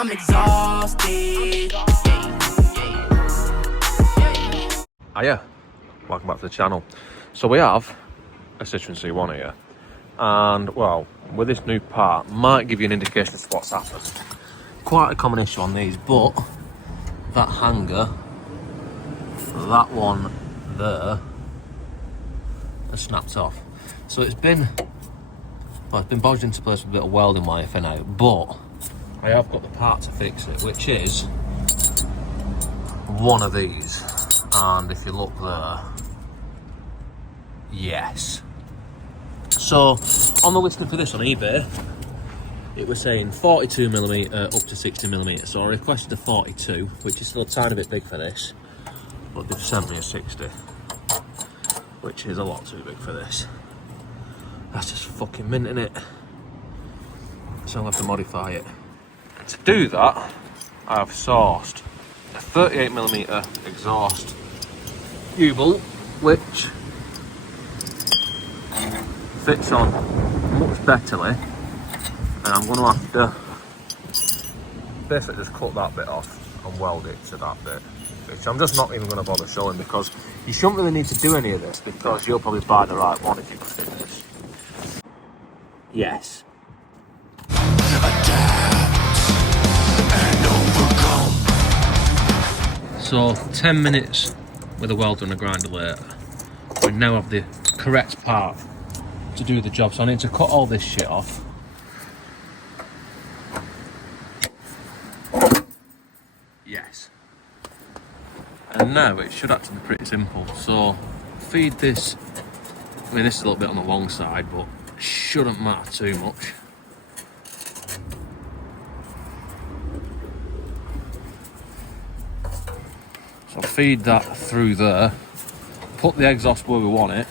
I'm exhausted. Hiya, welcome back to the channel. So we have a Citroen C1 here, and well, with this new part, might give you an indication as to what's happened. Quite a common issue on these, but that hanger, that one there, has snapped off. So it's been bodged into place with a bit of welding wire for now, but I have got the part to fix it, which is one of these. And if you look there, yes. So on the listing for this on eBay, it was saying 42mm up to 60mm. So I requested a 42, which is still a tiny bit big for this, but they've sent me a 60, which is a lot too big for this. That's just fucking minting it. So I'll have to modify it. To do that, I've sourced a 38mm exhaust U-bolt, which fits on much betterly, and I'm going to have to basically just cut that bit off and weld it to that bit, which I'm just not even going to bother showing, because you shouldn't really need to do any of this, because you'll probably buy the right one if you can fit this. Yes. So 10 minutes with a welder and a grinder later, we now have the correct part to do the job. So I need to cut all this shit off. Yes. And now it should actually be pretty simple. So feed this, I mean this is a little bit on the long side, but it shouldn't matter too much. So feed that through there, put the exhaust where we want it,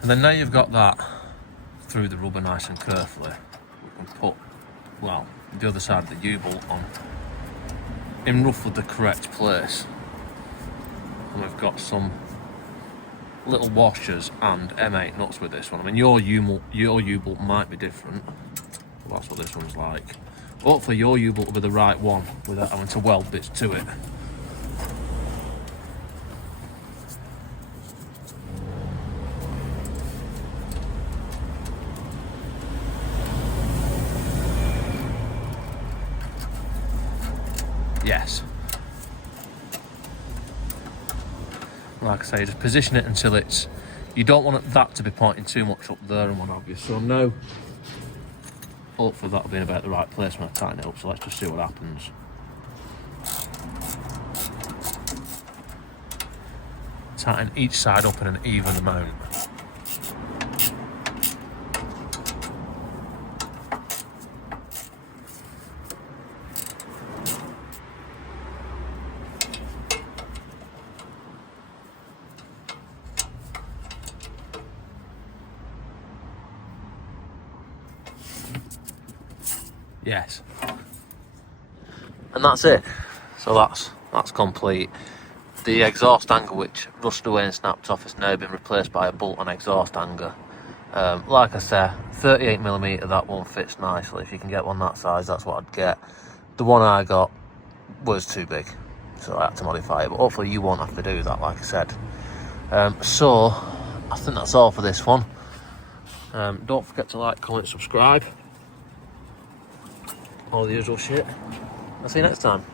and then now you've got that through the rubber nice and carefully, we can put, well, the other side of the U-bolt on in roughly the correct place. And we've got some little washers and M8 nuts with this one. I mean, your U-bolt might be different, but that's what this one's like. Hopefully your U-bolt will be the right one without having to weld bits to it. Yes. Like I say, just position it until it's, you don't want that to be pointing too much up there and what have you. So now, hopefully that'll be in about the right place when I tighten it up, so let's just see what happens. Tighten each side up in an even amount. Yes. And that's it. So that's complete. The exhaust hanger, which rusted away and snapped off, has now been replaced by a bolt-on exhaust hanger. Like I said, 38mm, that one fits nicely. If you can get one that size, that's what I'd get. The one I got was too big, so I had to modify it, but hopefully you won't have to do that, like I said. So I think that's all for this one. Don't forget to like, comment, subscribe, all the usual shit. I'll see you next time.